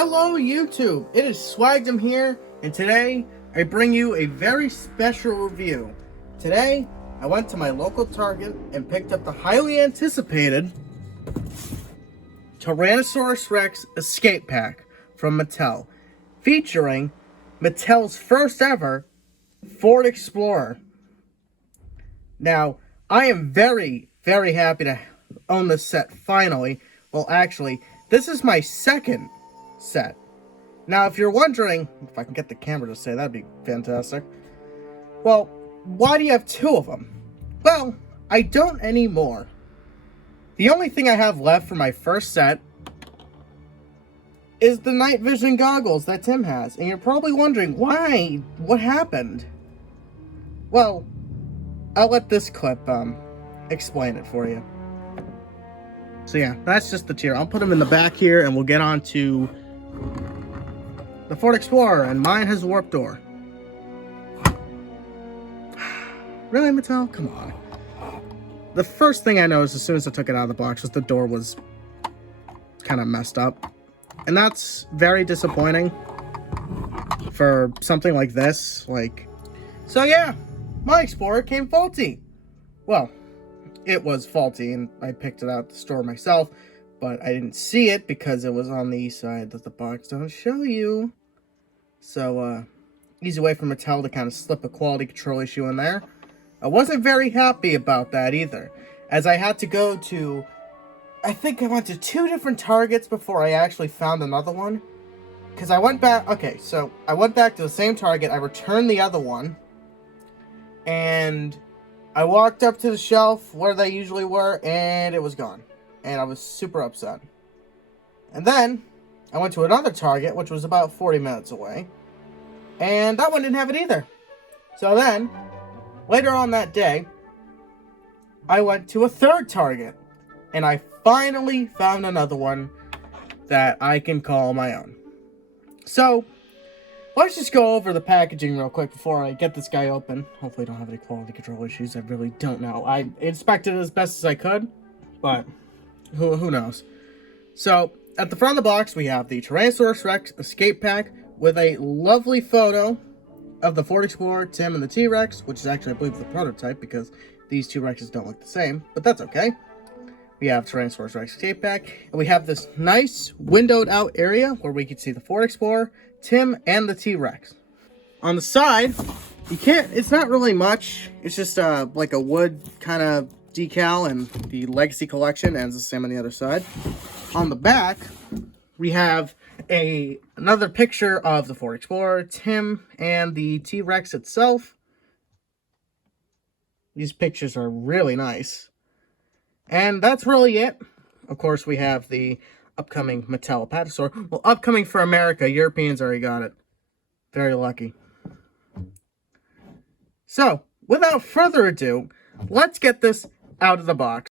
Hello YouTube, it is Swagdom here, and today I bring you a very special review. Today, I went to my local Target and picked up the highly anticipated Tyrannosaurus Rex Escape Pack from Mattel, featuring Mattel's first ever Ford Explorer. Now, I am very, very happy to own this set finally. Well, actually, this is my second set. Now, if you're wondering, if I can get the camera to say, that'd be fantastic. Well, why do you have two of them? Well, I don't anymore. The only thing I have left for my first set is the night vision goggles that Tim has. And you're probably wondering, why? What happened? Well, I'll let this clip explain it for you. So yeah, that's just the tier. I'll put them in the back here and we'll get on to the Ford Explorer, and mine has a warped door. Really, Mattel? Come on. The first thing I noticed as soon as I took it out of the box was the door was kind of messed up. And that's very disappointing for something like this. So yeah, my Explorer came faulty. Well, it was faulty and I picked it out at the store myself, but I didn't see it because it was on the side that the box doesn't show you. So, easy way for Mattel to kind of slip a quality control issue in there. I wasn't very happy about that either, as I had to go to, I think I went to 2 different Targets before I actually found another one. Because I went back, okay, so I went back to the same Target, I returned the other one, and I walked up to the shelf where they usually were, and it was gone. And I was super upset. And then I went to another Target, which was about 40 minutes away, and that one didn't have it either. So then, later on that day, I went to a third Target, and I finally found another one that I can call my own. So, let's just go over the packaging real quick before I get this guy open. Hopefully I don't have any quality control issues. I really don't know. I inspected it as best as I could, but who knows. So, at the front of the box, we have the Tyrannosaurus Rex Escape Pack with a lovely photo of the Ford Explorer, Tim, and the T-Rex, which is actually, I believe, the prototype because these two Rexes don't look the same, but that's okay. We have Tyrannosaurus Rex Escape Pack, and we have this nice windowed out area where we can see the Ford Explorer, Tim, and the T-Rex. On the side, it's not really much. It's just like a wood kind of decal, and the Legacy Collection ends the same on the other side. On the back, we have another picture of the Ford Explorer, Tim, and the T-Rex itself. These pictures are really nice. And that's really it. Of course, we have the upcoming Mattel Apatosaur. Well, upcoming for America. Europeans already got it. Very lucky. So, without further ado, let's get this out of the box.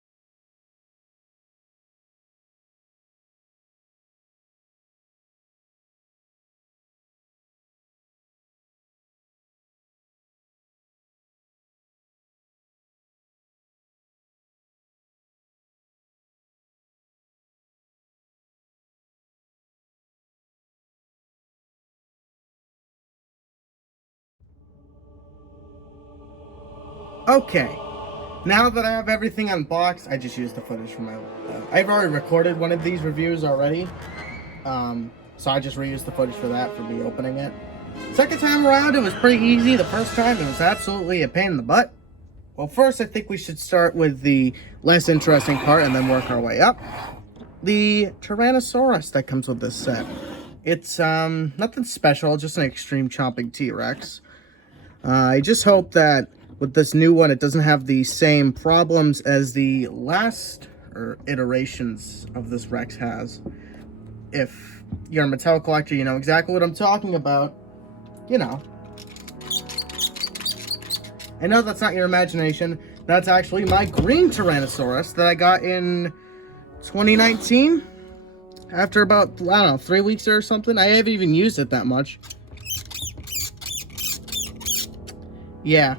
Okay, now that I have everything unboxed, I just used the footage from my... I've already recorded one of these reviews already, so I just reused the footage for that, for me opening it. Second time around, it was pretty easy. The first time, it was absolutely a pain in the butt. Well, first, I think we should start with the less interesting part and then work our way up. The Tyrannosaurus that comes with this set. It's, nothing special, just an extreme chomping T-Rex. I just hope that with this new one, it doesn't have the same problems as the last iterations of this Rex has. If you're a Mattel collector, you know exactly what I'm talking about. You know. I know that's not your imagination. That's actually my green Tyrannosaurus that I got in 2019. After about, I don't know, 3 weeks or something. I haven't even used it that much. Yeah.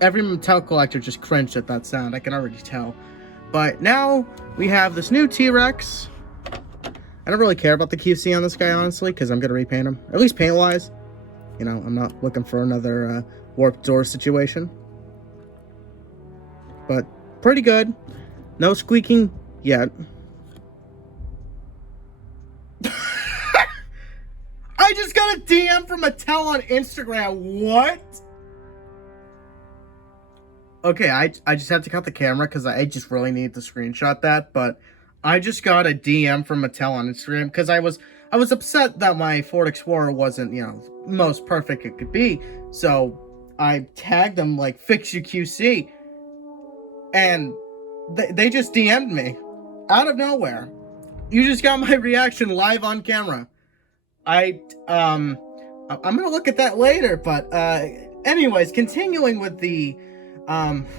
Every Mattel collector just cringed at that sound, I can already tell. But now we have this new T-Rex. I don't really care about the QC on this guy, honestly, because I'm going to repaint him. At least paint-wise. You know, I'm not looking for another warped door situation. But pretty good. No squeaking yet. I just got a DM from Mattel on Instagram. What? Okay, I just have to cut the camera because I just really need to screenshot that. But I just got a DM from Mattel on Instagram because I was upset that my Ford Explorer wasn't, you know, most perfect it could be. So I tagged them like fix your QC, and they just DM'd me out of nowhere. You just got my reaction live on camera. I'm gonna look at that later, but anyways, continuing with the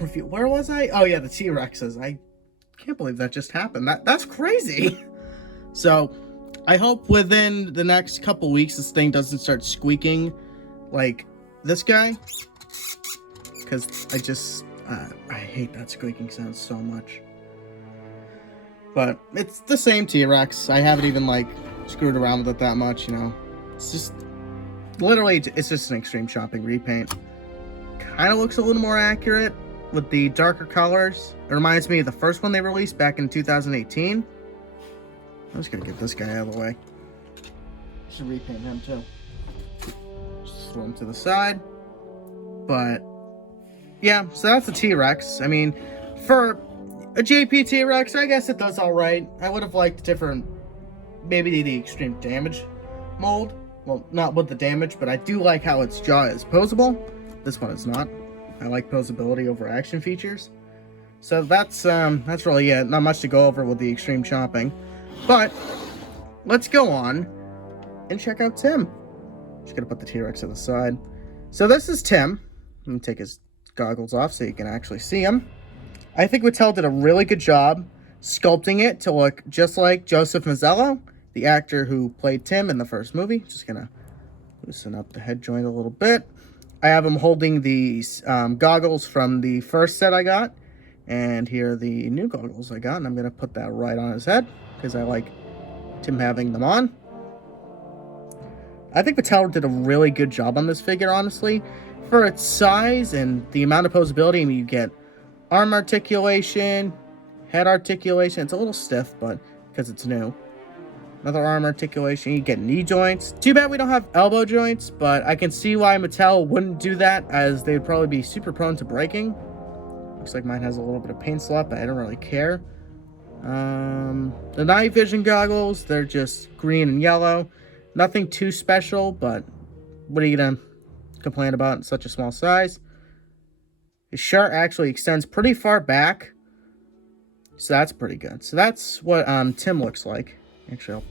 review. Where was I? Oh yeah, the T-Rexes. I can't believe that just happened. That's crazy. So I hope within the next couple weeks this thing doesn't start squeaking like this guy, because I hate that squeaking sound so much. But it's the same T-Rex. I haven't even like screwed around with it that much, you know. It's just literally, it's just an extreme shopping repaint. Kind of looks a little more accurate with the darker colors. It reminds me of the first one they released back in 2018. I'm just gonna get this guy out of the way. Should repaint him too. Just throw him to the side. But yeah, so that's the T-Rex. I mean, for a JP T-Rex, I guess it does alright. I would have liked different, maybe the extreme damage mold. Well, not with the damage, but I do like how its jaw is posable. This one is not. I like posability over action features. So that's really it. Not much to go over with the extreme chopping. But let's go on and check out Tim. Just gonna put the T-Rex to the side. So this is Tim. Let me take his goggles off so you can actually see him. I think Mattel did a really good job sculpting it to look just like Joseph Mazzello, the actor who played Tim in the first movie. Just gonna loosen up the head joint a little bit. I have him holding these goggles from the first set I got, and here are the new goggles I got, and I'm gonna put that right on his head because I like Tim having them on. I think Mattel did a really good job on this figure, honestly. For its size and the amount of posability, I mean, you get arm articulation, head articulation. It's a little stiff, but because it's new. Another arm articulation. You get knee joints. Too bad we don't have elbow joints, but I can see why Mattel wouldn't do that, as they'd probably be super prone to breaking. Looks like mine has a little bit of paint slip, but I don't really care. The night vision goggles, they're just green and yellow. Nothing too special, but what are you gonna complain about in such a small size? His shirt actually extends pretty far back, so that's pretty good. So that's what Tim looks like. Actually, I'll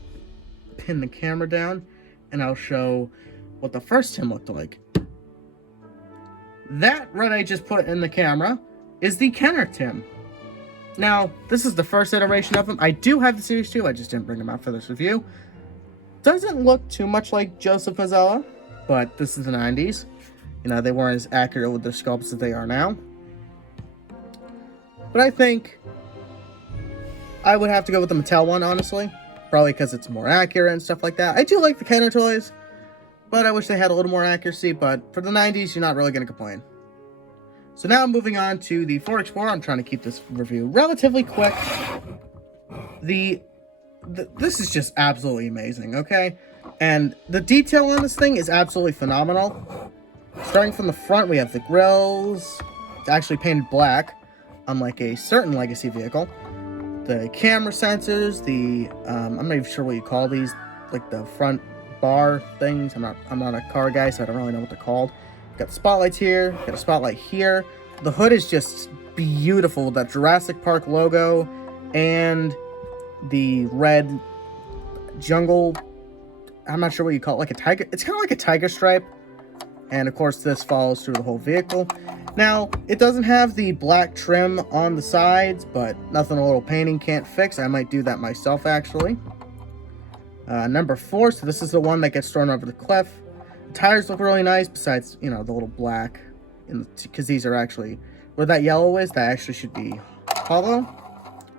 pin the camera down and I'll show what the first Tim looked like. That red I just put in the camera is the Kenner Tim. Now, this is the first iteration of him. I do have the Series 2, I just didn't bring him out for this review. Doesn't look too much like Joseph Mazzello, but this is the 90s. You know, they weren't as accurate with their sculpts as they are now. But I think I would have to go with the Mattel one, honestly. Probably because it's more accurate and stuff like that. I do like the Kenner toys, but I wish they had a little more accuracy. But for the 90s, you're not really going to complain. So now moving on to the Ford Explorer. I'm trying to keep this review relatively quick. This is just absolutely amazing, okay? And the detail on this thing is absolutely phenomenal. Starting from the front, we have the grills. It's actually painted black, unlike a certain Legacy vehicle. The camera sensors, I'm not even sure what you call these, like the front bar things. I'm not a car guy, so I don't really know what they're called. Got the spotlights here, got a spotlight here. The hood is just beautiful, that Jurassic Park logo, and the red jungle, I'm not sure what you call it, like a tiger, it's kind of like a tiger stripe. And of course this follows through the whole vehicle. Now, it doesn't have the black trim on the sides, but nothing a little painting can't fix. I might do that myself, actually. Number 4, so this is the one that gets thrown over the cliff. The tires look really nice, besides, you know, the little black, because these are actually, where that yellow is, that actually should be hollow.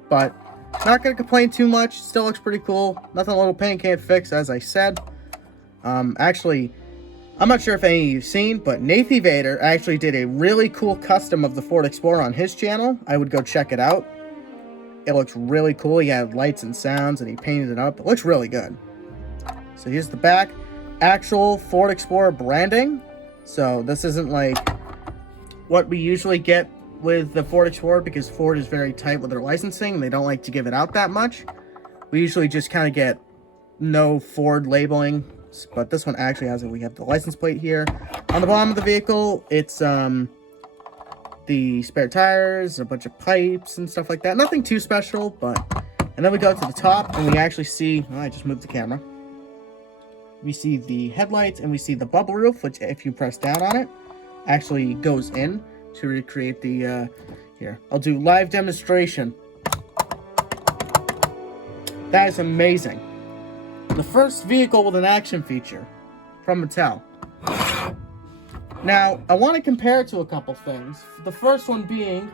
But Not going to complain too much. Still looks pretty cool. Nothing a little paint can't fix, as I said. Actually, I'm not sure if any of you've seen, but Nathy Vader actually did a really cool custom of the Ford Explorer on his channel. I would go check it out. It looks really cool. He had lights and sounds, and he painted it up. It looks really good. So here's the back. Actual Ford Explorer branding. So this isn't like what we usually get with the Ford Explorer, because Ford is very tight with their licensing. They don't like to give it out that much. We usually just kind of get no Ford labeling, but this one actually has it. We have the license plate here. On the bottom of the vehicle, it's the spare tires, a bunch of pipes and stuff like that. Nothing too special, but... And then we go to the top, and we actually see... Oh, I just moved the camera. We see the headlights, and we see the bubble roof, which if you press down on it, actually goes in to recreate the... Here, I'll do live demonstration. That is amazing. The first vehicle with an action feature from Mattel. Now, I want to compare it to a couple things. The first one being,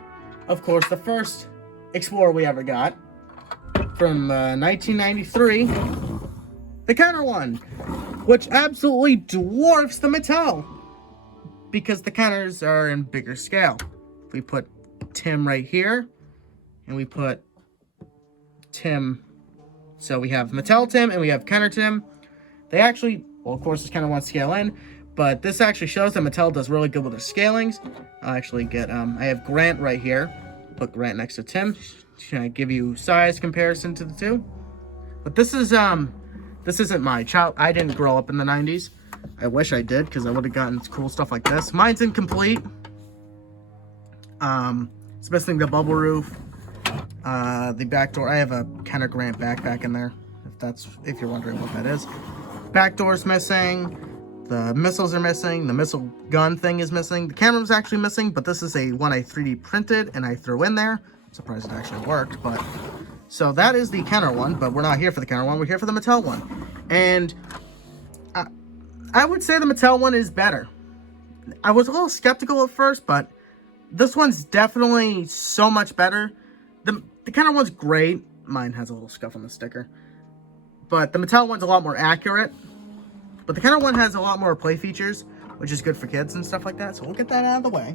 of course, the first Explorer we ever got from 1993. The Kenner one, which absolutely dwarfs the Mattel because the Kenners are in bigger scale. We put Tim right here, and we put Tim. So we have Mattel Tim and we have Kenner Tim. They actually, well, of course, it's kind of one scale in, but this actually shows that Mattel does really good with their scalings. I'll actually get, I have Grant right here. Put Grant next to Tim. Should I give you size comparison to the two? But this isn't my child. I didn't grow up in the 90s. I wish I did, because I would have gotten cool stuff like this. Mine's incomplete. It's missing the bubble roof. The back door. I have a Kenner Grant backpack in there, if you're wondering what that is. Back door's missing. The missiles are missing. The missile gun thing is missing. The camera's actually missing, but this is one I 3D printed and I threw in there. I'm surprised it actually worked, but... So that is the Kenner one, but we're not here for the Kenner one. We're here for the Mattel one. And I would say the Mattel one is better. I was a little skeptical at first, but this one's definitely so much better. The Kenner one's great. Mine has a little scuff on the sticker. But the Mattel one's a lot more accurate. But the Kenner one has a lot more play features, which is good for kids and stuff like that. So we'll get that out of the way.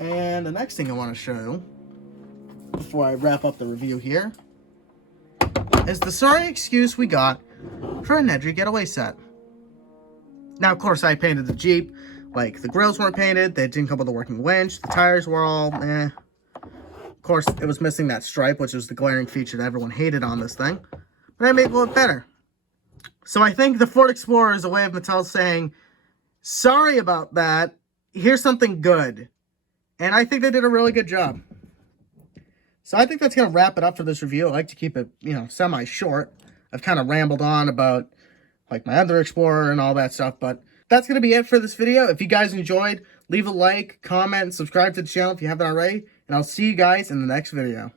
And the next thing I want to show you, before I wrap up the review here, is the sorry excuse we got for a Nedry Getaway set. Now, of course, I painted the Jeep. Like, the grills weren't painted. They didn't come with a working winch. The tires were all, eh. Of course, it was missing that stripe, which was the glaring feature that everyone hated on this thing. But I made it look better. So I think the Ford Explorer is a way of Mattel saying, sorry about that, here's something good. And I think they did a really good job. So I think that's going to wrap it up for this review. I like to keep it, semi-short. I've kind of rambled on about, like, my other Explorer and all that stuff. But that's going to be it for this video. If you guys enjoyed, leave a like, comment, and subscribe to the channel if you haven't already. And I'll see you guys in the next video.